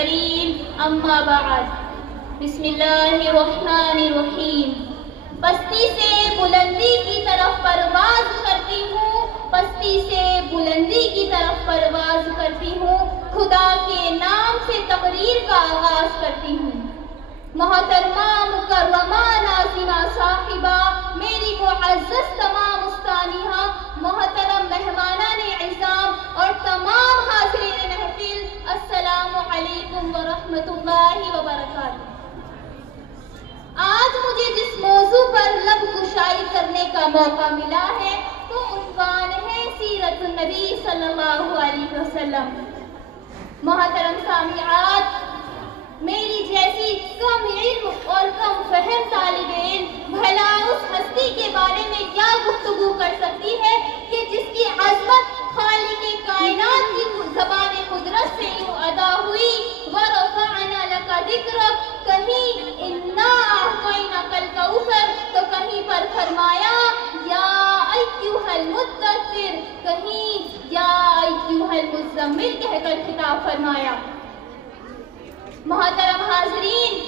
الكريم اما بعد بسم اللہ الرحمن الرحیم. پستی سے بلندی کی طرف پرواز کرتی ہوں، پستی سے بلندی کی طرف پرواز کرتی ہوں، خدا کے نام سے تقریر کا آغاز کرتی ہوں. محترمہ مکرمہ ناظمہ صاحبہ، میری معزز تمام مستانیہ، محترم مہمانان اعظام اور تمام حاضرین محفل، السلام علیکم ورحمۃ اللہ وبرکاتہ. آج مجھے جس موضوع پر لب گشائی کرنے کا موقع ملا ہے وہ عنوان ہے سیرت النبی صلی اللہ علیہ وسلم. محترم سامعات، میری جیسی کم علم اور کم فہم طالب علم بھلا اس ہستی کے بارے میں کیا گفتگو کر سکتی ہے کہ جس کی عظمت خالق کائنات کی زبان قدرت سے یوں ادا ہوئی، وَرَفَعْنَا لَكَ ذِكْرَكَ، کہیں اِنَّا أَعْطَيْنَاكَ الْكَوْثَرَ تو کہیں پر فرمایا یا أَيُّهَا الْمُدَّثِّرُ، کہیں یا أَيُّهَا الْمُزَّمِّلُ کہہ کر خطاب فرمایا. محترم حاضرین،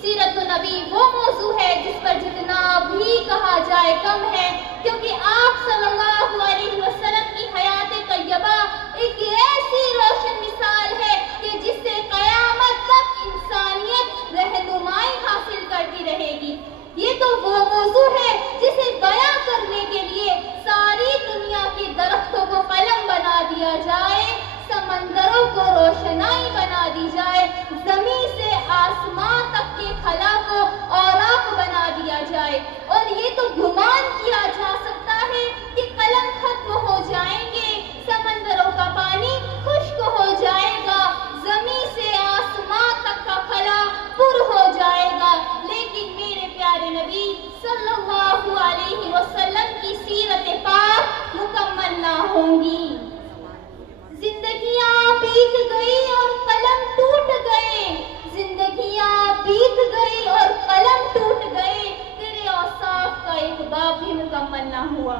سیرت النبی وہ موضوع ہے جس پر جتنا بھی کہا جائے کم ہے، کیونکہ آپ صلی اللہ علیہ وسلم کی حیات طیبہ ایک ایسی روشن مثال ہے کہ جس سے قیامت تک انسانیت رہنمائی حاصل کرتی رہے گی. یہ تو وہ موضوع ہے جسے بیاں کرنے کے لیے ساری دنیا کے درختوں کو قلم بنا دیا جائے، سمندروں کو روشنائی بنا دی جائے، زمین سے آسمان تک کے خلا کو اوراق بنا دیا جائے. اور یہ تو گمان کیا جا سکتا ہے کہ قلم ختم ہو جائیں گے، سمندروں کا پانی خشک ہو جائے گا، زمین سے آسمان تک کا خلا پر ہو جائے گا، لیکن میرے پیارے نبی صلی اللہ علیہ وسلم کی سیرت پاک مکمل نہ ہوں گی. زندگیاں بیت گئی اور قلم ٹوٹ گئے، زندگیاں بیت گئی اور قلم ٹوٹ گئے، تیرے اوصاف کا ایک باب بھی مکمل نہ ہوا.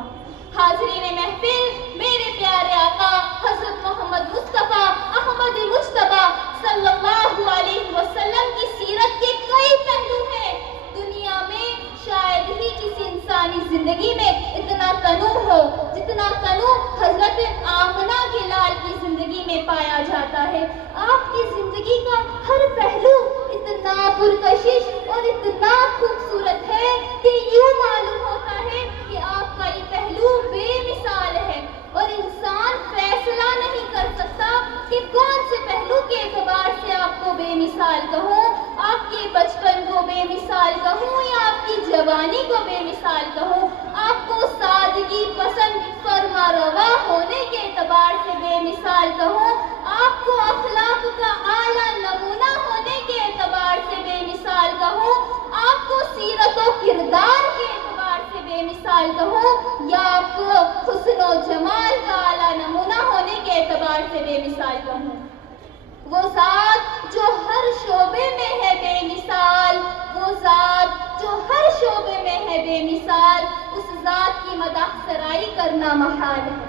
حاضرین محفل، میرے پیارے آقا حضرت محمد مصطفیٰ احمد مجتبی صلی اللہ علیہ وسلم کی سیرت کے کئی پہلو ہیں. دنیا میں شاید ہی کسی انسانی زندگی میں اتنا تنوع ہو جتنا تنوع حضرت آمنہ کے لال کی زندگی میں پایا جاتا ہے. آپ کی زندگی کا ہر پہلو اتنا پرکشش اور اتنا خوبصورت ہے کہ یوں معلوم ہوتا ہے کہ آپ کا یہ پہلو بے مثال ہے، اور انسان فیصلہ نہیں کر سکتا کہ کون سے پہلو کے اعتبار سے آپ کو بے مثال کہوں، آپ کے بچپن کو بے مثال کہوں یا آپ کی جوانی کو بے مثال کہوں، آپ کو سادگی پسند فرما روا ہونے کے اعتبار سے بے مثال کہوں، آپ کو اخلاق کا اعلیٰ نمونہ ہونے کے اعتبار سے بے مثال کہوں، آپ کو سیرت و کردار کے اعتبار سے بے مثال کہوں، یا آپ کو حسن و جمال کا اعلیٰ نمونہ ہونے کے اعتبار سے بے مثال کہوں. وہ ذات جو ہر شعبے میں ہے بے مثال، وہ ذات جو ہر شعبے میں ہے بے مثال، اس ذات کی مدح سرائی کرنا محال ہے.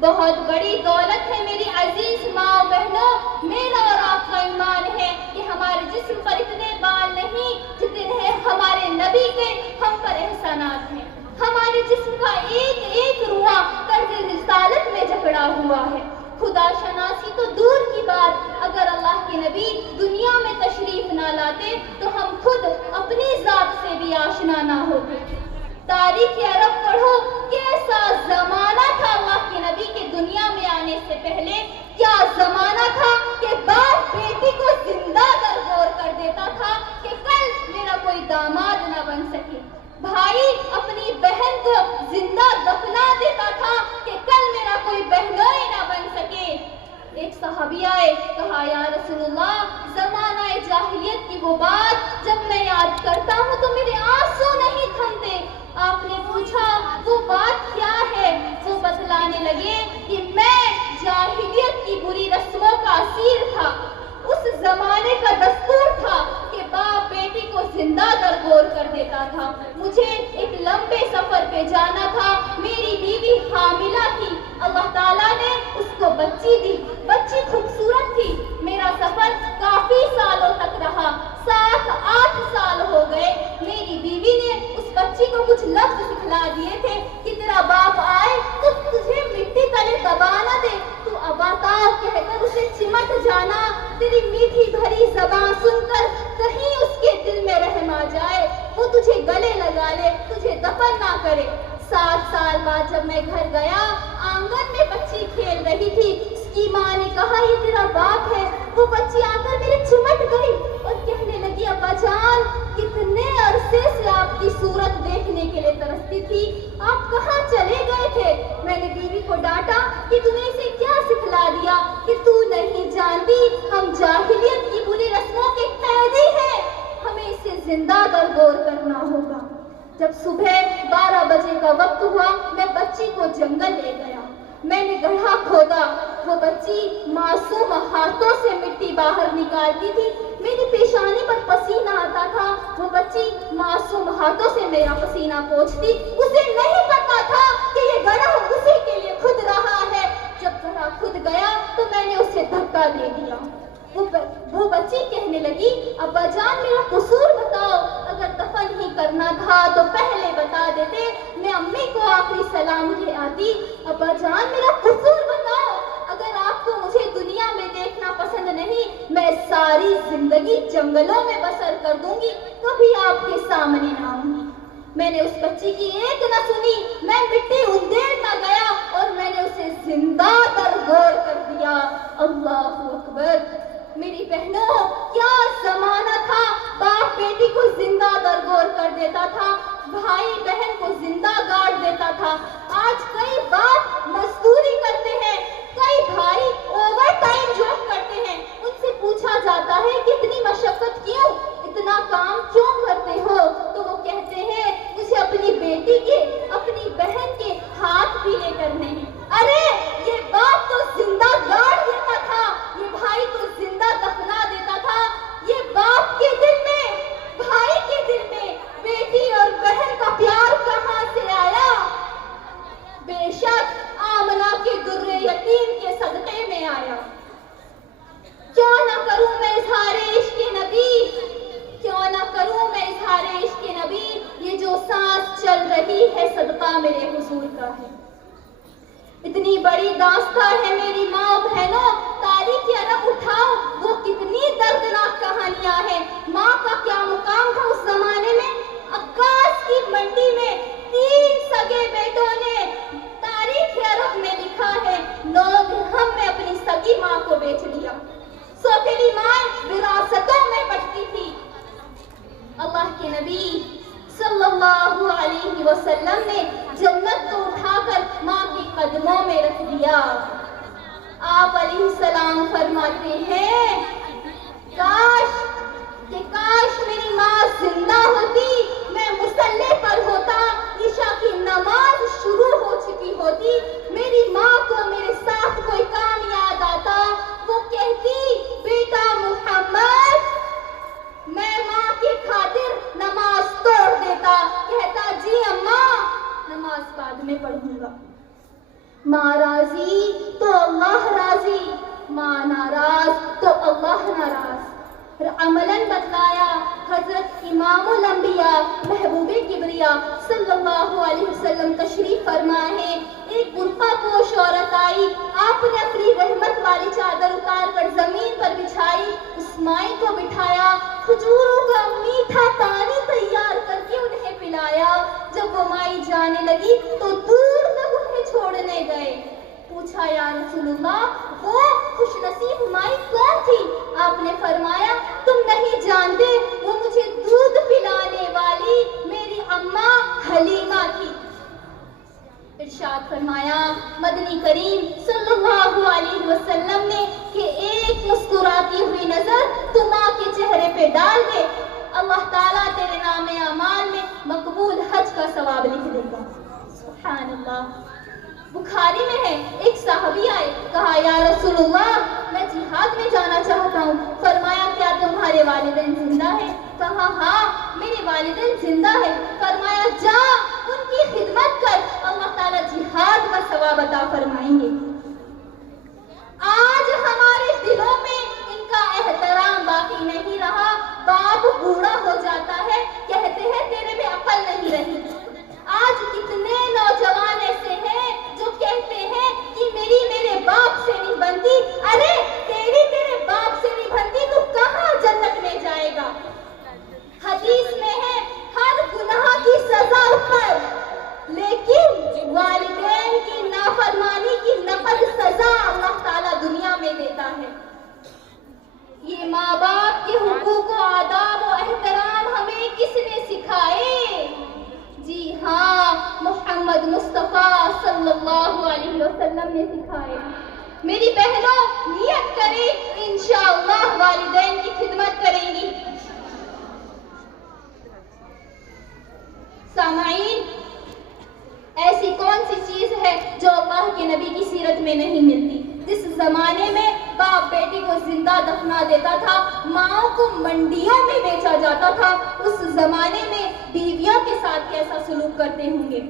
بہت بڑی دولت ہے میری عزیز ماں بہنوں، میرا اور آپ کا ایمان ہے کہ ہمارے جسم پر اتنے بال نہیں جتنے ہمارے نبی کے ہم پر احسانات ہیں. ہمارے جسم کا ایک ایک روحا طرز رسالت میں جکڑا ہوا ہے. خدا شناسی تو دور کی بات، اگر اللہ کے نبی دنیا میں تشریف نہ لاتے تو ہم خود اپنی ذات سے بھی آشنا نہ ہوتے. تاریخ عرب پڑھو، کیسا زمانہ تھا اللہ کے نبی کے دنیا میں آنے سے پہلے. کیا زمانہ تھا کہ باپ بیٹی کو زندہ درگور کر دیتا تھا کہ کل میرا کوئی داماد نہ بن سکے. بھائی اپنی بہن کو زندہ دفنا دیتا تھا کہ کل میرا کوئی بہنوئی نہ بن سکے. ایک صحابی آئے، کہا یا رسول اللہ، زمانہ جاہلیت کی وہ بات جب میں یاد کرتا ہوں تو میرے آنسو نہیں تھمتے. آپ نے پوچھا وہ بات کیا ہے؟ وہ بتلانے لگے کہ میں جاہلیت کی بری رسموں کا اسیر تھا. اس زمانے کا دستور تھا کہ باپ بیٹی کو زندہ درگور کر دیتا تھا. مجھے ایک لمبے سفر پہ جانا تھا، میری بیوی حاملہ تھی، اللہ تعالیٰ نے اس کو بچی دی، بچی خوبصورت تھی. میرا سفر کافی کہہ کر اسے چمٹ جانا، تیری میٹھی بھری زبان سن کر کہیں اس کے دل میں رحم آ جائے، وہ تجھے گلے لگا لے، تجھے دفن نہ کرے۔ 7 سال بعد جب میں گھر گیا، آنگن میں بچی کھیل رہی تھی، اس کی ماں نے کہا یہ تیرا باپ ہے۔ وہ بچی آ کر میرے چمٹ گئی اور کہنے لگی ابا جان کتنے عرصے سے آپ کی صورت دیکھنے کے لیے ترستی تھی، آپ کہاں چلے گئے تھے؟ میں نے بیوی کو ڈانٹا کہ تو نے اسے کیا سکھلا دیا کہ تو نہیں جانتی ہم جاہلیت کی بری رسموں کے قیدی ہیں، ہمیں اسے زندہ درگور کرنا ہوگا۔ جب صبح 12 بجے کا وقت ہوا میں بچی کو جنگل لے گیا، میں نے گڑھا کھودا، وہ بچی معصوم ہاتھوں سے مٹی باہر نکالتی تھی، میری پیشانی پر پسینہ آتا تھا، وہ بچی معصوم ہاتھوں سے میرا پسینہ پوچھتی، اسے نہیں پتا تھا کہ یہ گڑھا اسی کے لیے کھد رہا ہے۔ جب گڑھا کھد گیا تو میں نے اسے دھکا دے دیا۔ وہ بچی کہنے لگی ابا جان میرا قصور بتاؤ، اگر دفن ہی کرنا تھا تو پہلے بتا دیتے، میں امی کو آخری سلام لے آتی۔ ابا جان میرا قصور بتاؤ، اگر آپ کو مجھے دنیا میں دیکھنا پسند نہیں، میں ساری زندگی جنگلوں میں بسر کر دوں گی، کبھی آپ کے سامنے نہ آؤں گی۔ میں نے اس بچی کی ایک نہ سنی، میں مٹی اندیڑتا گیا اور میں نے اسے زندہ درگور کر دیا۔ اللہ اکبر۔ میری بہنوں کیا زمانہ تھا، باپ بیٹی کو زندہ درگور کر دیتا تھا، بھائی بہن کو زندہ گاڑ دیتا تھا۔ آج کئی باپ مزدوری کرتے ہیں، کئی بھائی اوور ٹائم جاب کرتے ہیں، ان سے پوچھا جاتا ہے کہ اتنی مشقت کیوں، اتنا کام کیوں کرتے ہو، تو وہ کہتے ہیں مجھے اپنی بیٹی کے، اپنی بہن کے ہاتھ پیلے کرنے ہیں۔ ارے یہ باپ تو زندہ گاڑ دیتا تھا، یہ بھائی تو زندہ دفنا دیتا تھا، یہ باپ کے دل میں، بھائی کے دل میں بیٹی اور بہن کا پیار کہاں سے آیا؟ بے شک آمنہ کے در یتیم کے صدقے میں آیا۔ کیوں نہ کروں میں اظہار عشق نبی، کیوں نہ کروں میں اظہار عشق نبی، یہ جو سانس چل رہی ہے صدقہ میرے حضور کا ہے۔ اتنی بڑی داستان ہے میری ماں بہنوں، تاریخ عرب اٹھاؤ، وہ کتنی دردناک کہانیاں ہیں۔ ماں کا کیا مقام تھا اس زمانے میں؟ عکاس کی منڈی میں 3 سگے بیٹوں نے، تاریخ عرب میں لکھا ہے 9 درہم میں اپنی سگی ماں کو بیچ دیا۔ سوتیلی مائیں وراثتوں میں بٹتی تھی۔ اللہ کے نبی صلی اللہ علیہ وسلم نے جنت کو اٹھا کر ماں کے قدموں میں رکھ دیا۔ آپ علیہ السلام فرماتے ہیں کاش میری ماں زندہ ہوتی، میں مصلی پر ہوتا، عشاء کی نماز شروع ہو چکی ہوتی، میری ماں کو میرے ساتھ کوئی کام یاد آتا، وہ کہتی بیٹا محمد، میں ماں کی خاطر نماز توڑ دیتا، کہتا جی اماں نماز بعد میں پڑھوں گا۔ ماں راضی تو اللہ راضی، ماں ناراض تو اللہ ناراض۔ عملاً بتلایا حضرت امام الانبیاء محبوب کبریا صلی اللہ علیہ وسلم تشریف فرما ہے، ایک برقع پوش عورت آئی، آپ نے اپنی رحمت والی چادر اتار کر زمین پر بچھائی، اس مائی کو بٹھایا، کھجوروں کا میٹھا پانی تیار کر کے انہیں پلایا۔ جب وہ مائی جانے لگی تو دور تک انہیں چھوڑنے گئے۔ پوچھا یا رسول اللہ وہ خوش نصیب مائی کون تھی؟ آپ نے فرمایا تم نہیں جانتے، وہ مجھے دودھ پلانے والی میری اماں حلیمہ تھی۔ ارشاد فرمایا مدنی کریم صلی اللہ علیہ وسلم نے کہ ایک مسکراتی ہوئی نظر تو ماں کے چہرے پہ ڈال دے، اللہ تعالیٰ تیرے نام اعمال میں مقبول حج کا ثواب لکھ دے گا۔ سبحان اللہ۔ بخاری میں ہے، ایک صحابی آئے، کہا یا رسول اللہ میں جہاد میں جانا چاہتا ہوں۔ فرمایا کیا تمہارے والدین زندہ ہیں؟ کہا ہاں میرے والدین زندہ ہیں۔ فرمایا جا ان کی خدمت کر، اللہ تعالیٰ جہاد کا ثواب عطا فرمائیں گے۔ آج ہمارے دلوں میں ان کا احترام باقی نہیں رہا۔ باپ بوڑھا ہو جاتا ہے، کہتے ہیں تیرے میں عقل نہیں رہی۔ آج کتنے نوجوان ایسے ہیں جو کہتے ہیں کہ میرے باپ سے نہیں بنتی۔ ارے ماں باپ کے حقوق و آداب و احترام ہمیں کس نے سکھائے؟ جی ہاں، محمد مصطفیٰ صلی اللہ علیہ وسلم نے سکھائے۔ میری بہنوں، نیت کریں، انشاءاللہ والدین کی خدمت کریں گی۔ سامعین، ایسی کون سی چیز ہے جو اللہ کے نبی کی سیرت میں نہیں ملتی؟ جس زمانے میں باپ بیٹی کو زندہ دفنا دیتا تھا، ماؤں کو منڈیوں میں بیچا جاتا تھا، اس زمانے میں بیویوں کے ساتھ کیسا سلوک کرتے ہوں گے؟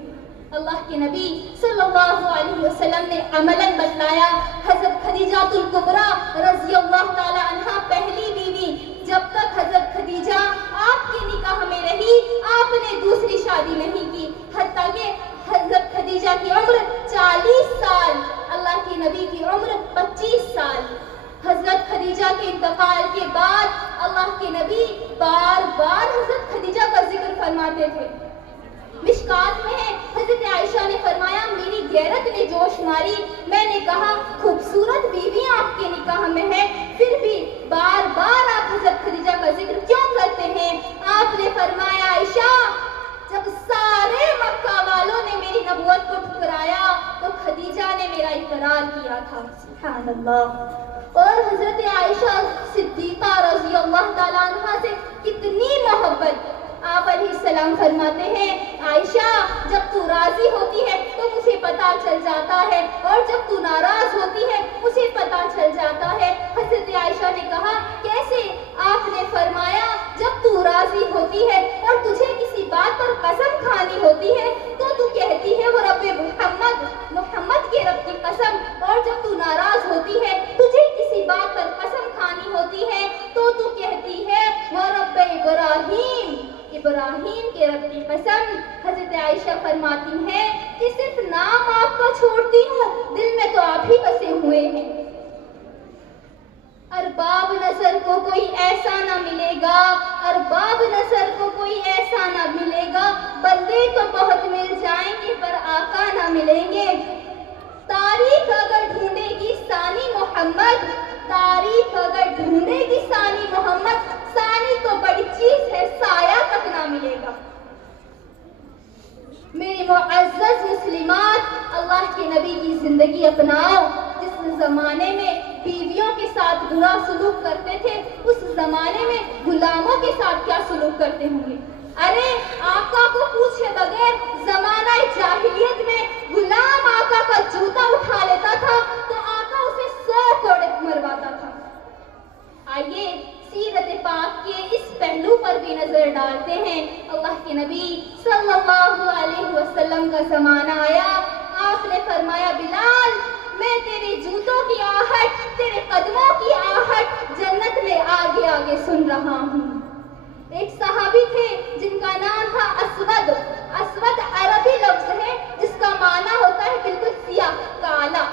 اللہ کے نبی صلی اللہ علیہ وسلم نے عملاً بتلایا۔ حضرت خدیجہ الکبریٰ رضی اللہ تعالی عنہا پہلی بیوی، جب تک حضرت خدیجہ آپ کے نکاح میں رہی، آپ نے دوسری شادی نہیں کی، حتیٰ کہ حضرت خدیجہ کی عمر 40 سال، اللہ کے نبی کی عمر 25 سال۔ حضرت خدیجہ کے انتقال کے بعد اللہ کے نبی بار بار حضرت خدیجہ کا ذکر فرماتے تھے۔ مشکات میں ہے، حضرت عائشہ نے فرمایا، میری غیرت نے جوش ماری، میں نے کہا خوبصورت بیوی آپ کے نکاح میں ہے، پھر بھی بار بار آپ حضرت خدیجہ کا ذکر کیوں کرتے ہیں؟ آپ نے فرمایا، عائشہ، جب سارے مکہ والوں نے میری نبوت کو ٹھکرایا تو خدیجہ نے میرا اقرار کیا تھا۔ سبحان اللہ۔ اور حضرت عائشہ صدیقہ رضی اللہ تعالیٰ عنہ سے کتنی محبت! آپ علیہ السلام فرماتے ہیں، عائشہ، جب تو راضی ہوتی ہے تو مجھے پتا چل جاتا ہے، اور جب تو ناراض ہوتی ہے مجھے پتا چل جاتا ہے۔ حضرت عائشہ نے کہا، کیسے؟ آپ نے فرمایا، جب تو راضی ہوتی ہے اور تجھے کسی بات پر قسم کھانی ہوتی ہے تو کہتی ہے وہ رب محمد کے رب کی قسم، اور جب تو ناراض ہوتی ہے تجھے کسی بات پر قسم کھانی ہوتی ہے تو کہتی ہے وہ رب ابراہیم کے رب کی قسم۔ حضرت عائشہ فرماتی ہیں کہ صرف نام آپ کا چھوڑتی ہوں، دل میں تو آپ ہی بسے ہوئے ہیں۔ ارباب نظر کو کوئی ایسا نہ ملے گا، ارباب نظر کو کوئی ایسا نہ ملے گا، بندے تو بہت مل جائیں گے پر آقا نہ ملیں گے۔ تاریخ اگر ڈھونڈے گی ثانی محمد، تاریخ اگر ڈھونڈے گی ثانی محمد، ثانی تو بڑی چیز ہے، سایہ تک نہ ملے گا۔ میرے معزز مسلمات، اللہ کے نبی کی زندگی اپناؤ۔ جس زمانے میں بیویوں کے ساتھ برا سلوک کرتے تھے، اس زمانے میں غلاموں کے ساتھ کیا سلوک کرتے ہوں گے؟ ارے آقا کو پوچھے بغیر زمانہ جاہلیت میں غلام آقا کا جوتا اٹھا لیتا تھا تو آقا اسے 100 کوڑے مرواتا تھا۔ آئیے سیرت پاک کے اس پہلو پر بھی نظر ڈالتے ہیں۔ اللہ کے نبی صلی اللہ علیہ وسلم کا زمانہ آیا، آپ نے فرمایا، بلال، میں تیرے جوتوں کی آہٹ، تیرے قدموں کی آہٹ جنت میں آگے آگے سن رہا ہوں۔ ایک صحابی تھے جن کا نام تھا اسود۔ اسود عربی لفظ ہے جس کا معنی ہوتا ہے بالکل سیاہ، کالا۔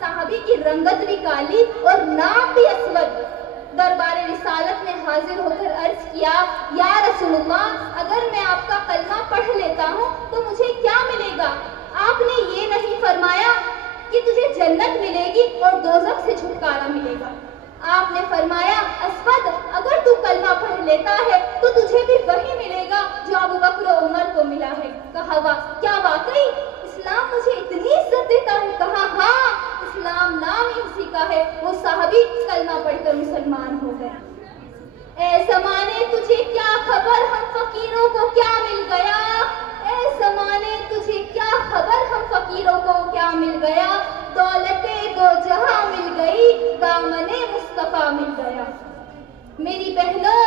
صحابی کی رنگت بھی کالی اور نام بھی اسود۔ دربار رسالت میں حاضر ہو کر عرض کیا، یا رسول اللہ، اگر میں آپ کا کلمہ پڑھ لیتا ہوں تو مجھے کیا ملے گا؟ آپ نے یہ نہیں فرمایا کہ تجھے جنت ملے گی اور دوزخ سے چھٹکارا ملے گا۔ آپ نے فرمایا، اسود، اگر تو کلمہ پڑھ لیتا ہے تو تجھے بھی وہی ملے گا جو ابو بکر و عمر کو ملا ہے۔ کہا، کیا واقعی اسلام مجھے اتنی عزت دیتا ہے؟ کہا، ہاں، اسلام نام ہی اسی کا ہے۔ وہ صحابی کلمہ پڑھ کر مسلمان ہو گئے۔ اے زمانے تجھے کیا خبر ہم فقیروں کو کیا مل گیا؟ اے زمانے تجھے کیا خبر ہم فقیروں کو کیا مل گیا؟ دولت دو جہاں مل گئی، دامن مصطفیٰ مل گیا۔ میری بہنوں،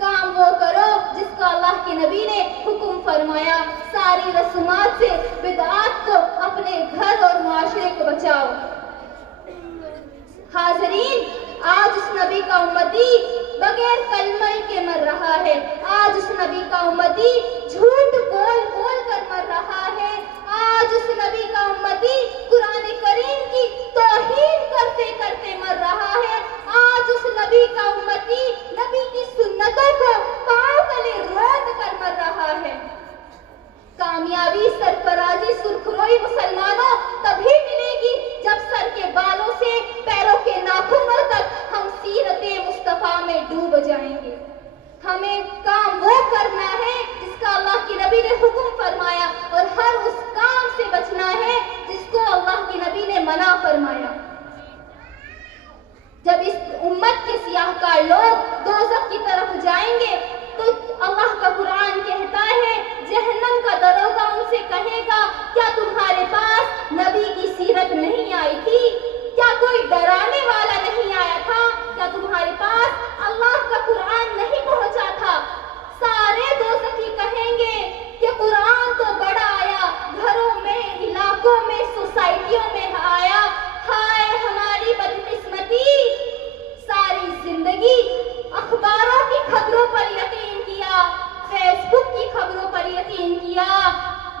کام وہ کرو جس کا اللہ کے نبی نے حکم فرمایا۔ ساری رسومات سے بدعات کو اپنے گھر اور معاشرے کو بچاؤ۔ حاضرین، آج اس نبی کا امتی بغیر کلمہ کے مر رہا ہے۔ آج اس نبی کا امتی جھوٹ بول بول کر مر رہا ہے۔ آج اس نبی کا امتی قرآن کریم کی توہین کرتے کرتے مر رہا ہے۔ آج اس نبی کا امتی نبی کی سنتوں کو پاؤں تلے روند کر مر رہا ہے۔ کامیابی، سرفرازی، سرخروئی مسلمانوں تبھی ملے گی جب سر کے بالوں سے پیروں کے ناخنوں تک ہم ہمیں کام وہ کرنا ہے جس کا اللہ کے نبی نے حکم فرمایا، اور ہر اس کام سے بچنا ہے جس کو اللہ کے نبی نے منع فرمایا۔ جب اس امت کے سیاہ کار لوگ دوزخ کی طرف جائیں گے تو اللہ کا قرآن کہتا ہے جہنم کا دروغہ ان سے کہے گا کیا تمہارے پاس نبی کی سیرت نہیں آئی تھی؟ کیا کوئی ڈرانے والا نہیں آیا تھا؟ کیا تمہارے پاس اللہ کا قرآن نہیں پہنچا تھا؟ سارے دوزخی کہیں گے کہ قرآن تو بڑا آیا، گھروں میں، علاقوں میں، سوسائٹیوں میں آیا، ہائے ہماری بدقسمتی، ساری زندگی اخباروں کی خبروں پر یقین کیا، فیس بک کی خبروں پر یقین کیا،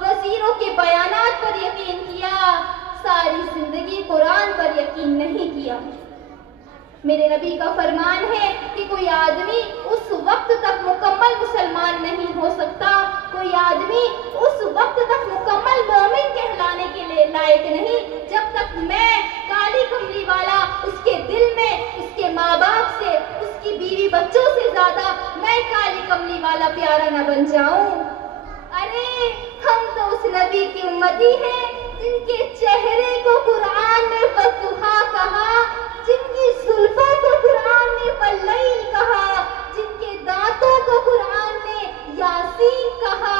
وزیروں کے بیانات پر یقین کیا، ساری زندگی قرآن پر یقین نہیں کیا۔ میرے نبی کا فرمان ہے کہ کوئی آدمی اس وقت تک مکمل مسلمان نہیں ہو سکتا، کوئی آدمی اس وقت تک مکمل مومن کہلانے کے لیے لائق نہیں جب تک میں کالی کملی والا اس کے دل میں اس کے ماں باپ سے، اس کی بیوی بچوں سے زیادہ میں کالی کملی والا پیارا نہ بن جاؤں۔ ارے ہم تو اس نبی کی امتی ہیں جن کے چہرے کو قرآن نے والضحیٰ کہا، جن کی زلفوں کو قرآن نے واللیل کہا، جن کے دانتوں کو قرآن نے یاسین کہا،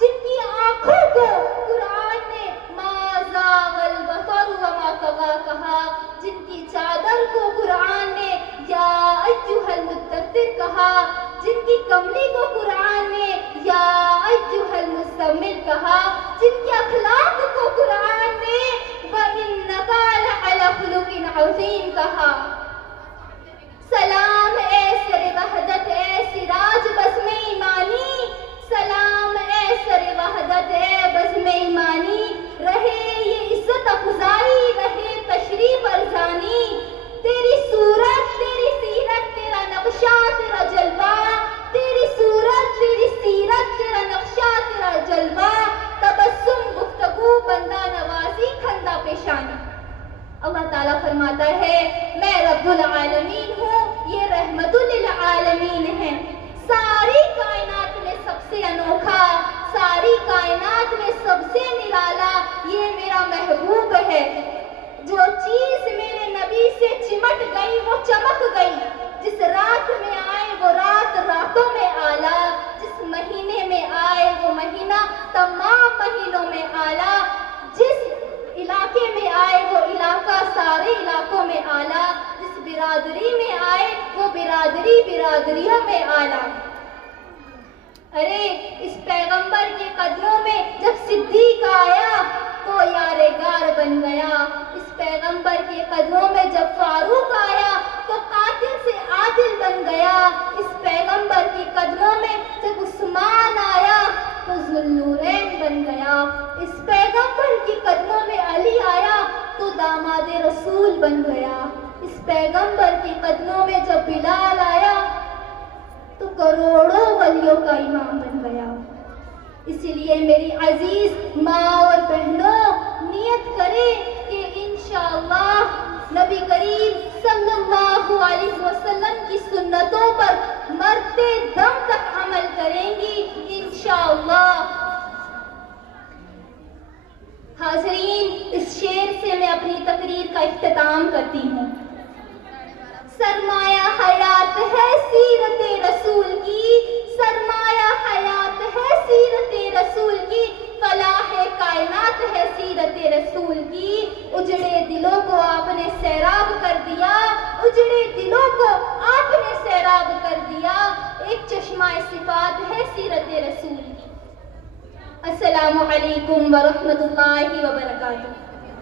جن کی آنکھوں کو قرآن نے ما زاغ البصر وما طغى کہا، جن کی چادر کو قرآن نے یا ایھا المدثر کہا، جن کی کملی کو قرآن نے یا ایھا المزمل کہا، جن کے اخلاق کو قرآن نے وَإِنَّكَ لَعَلَىٰ خُلُقٍ عَظِيمٍ کہا۔ سلام اے سر وحدت اے سراج بزم ایمانی، سلام اے سر وحدت اے بزم ایمانی، رہے یہ عزت افزائی، رہے تشریف ارزانی، تیری صورت تیری سیرت تیرا نقشہ تیرا جلوہ، تیری صورت تیری سیرت تیرا نقشہ تیرا جلوہ، تبسم گفتگو بندہ نوازی کھندا پیشانی۔ اللہ تعالیٰ فرماتا ہے میں رب العالمین ہوں، یہ رحمت للعالمین ہے، ساری کائنات میں سب سے انوکھا، ساری کائنات میں سب سے نرالا یہ میرا محبوب ہے۔ جو چیز میرے نبی سے چمٹ گئی وہ چمک گئی، جس رات میں آئے وہ رات راتوں میں آلہ، جس مہینے میں آئے وہ مہینہ تمام مہینوں میں آلہ، جس علاقے میں آئے وہ علاقہ سارے علاقوں میں آلہ، جس برادری میں آئے وہ برادری برادریوں میں آلہ۔ ارے اس پیغمبر کے قدموں میں جب صدیق آیا تو یار غار بن گیا، اس پیغمبر کے قدموں میں جب فاروق آیا تو قاتل سے عادل بن گیا، اس پیغمبر کے قدموں میں جب عثمان آیا تو ذوالنورین بن گیا، اس پیغمبر کے قدموں میں علی آیا تو داماد رسول بن گیا، اس پیغمبر کے قدموں میں جب بلال آیا تو کروڑوں ولیوں کا امام بن گیا۔ اسی لیے میری عزیز ماں اور بہنوں نیت کرے کہ انشاءاللہ نبی کریم صلی اللہ علیہ وسلم کی سنتوں پر مرتے دم تک عمل کریں گی انشاءاللہ۔ حاضرین اس شعر سے میں اپنی تقریر کا اختتام کرتی ہوں۔ سرمایہ حیات ہے سیرت رسول کی، سرمایہ حیات ہے سیرت رسول کی، فلاح کائنات ہے سیرت رسول کی، اجڑے دلوں کو آپ نے سیراب کر دیا، اجڑے دلوں کو آپ نے سیراب کر دیا، ایک چشمہ صفات ہے سیرت رسول کی۔ السلام علیکم ورحمۃ اللہ وبرکاتہ۔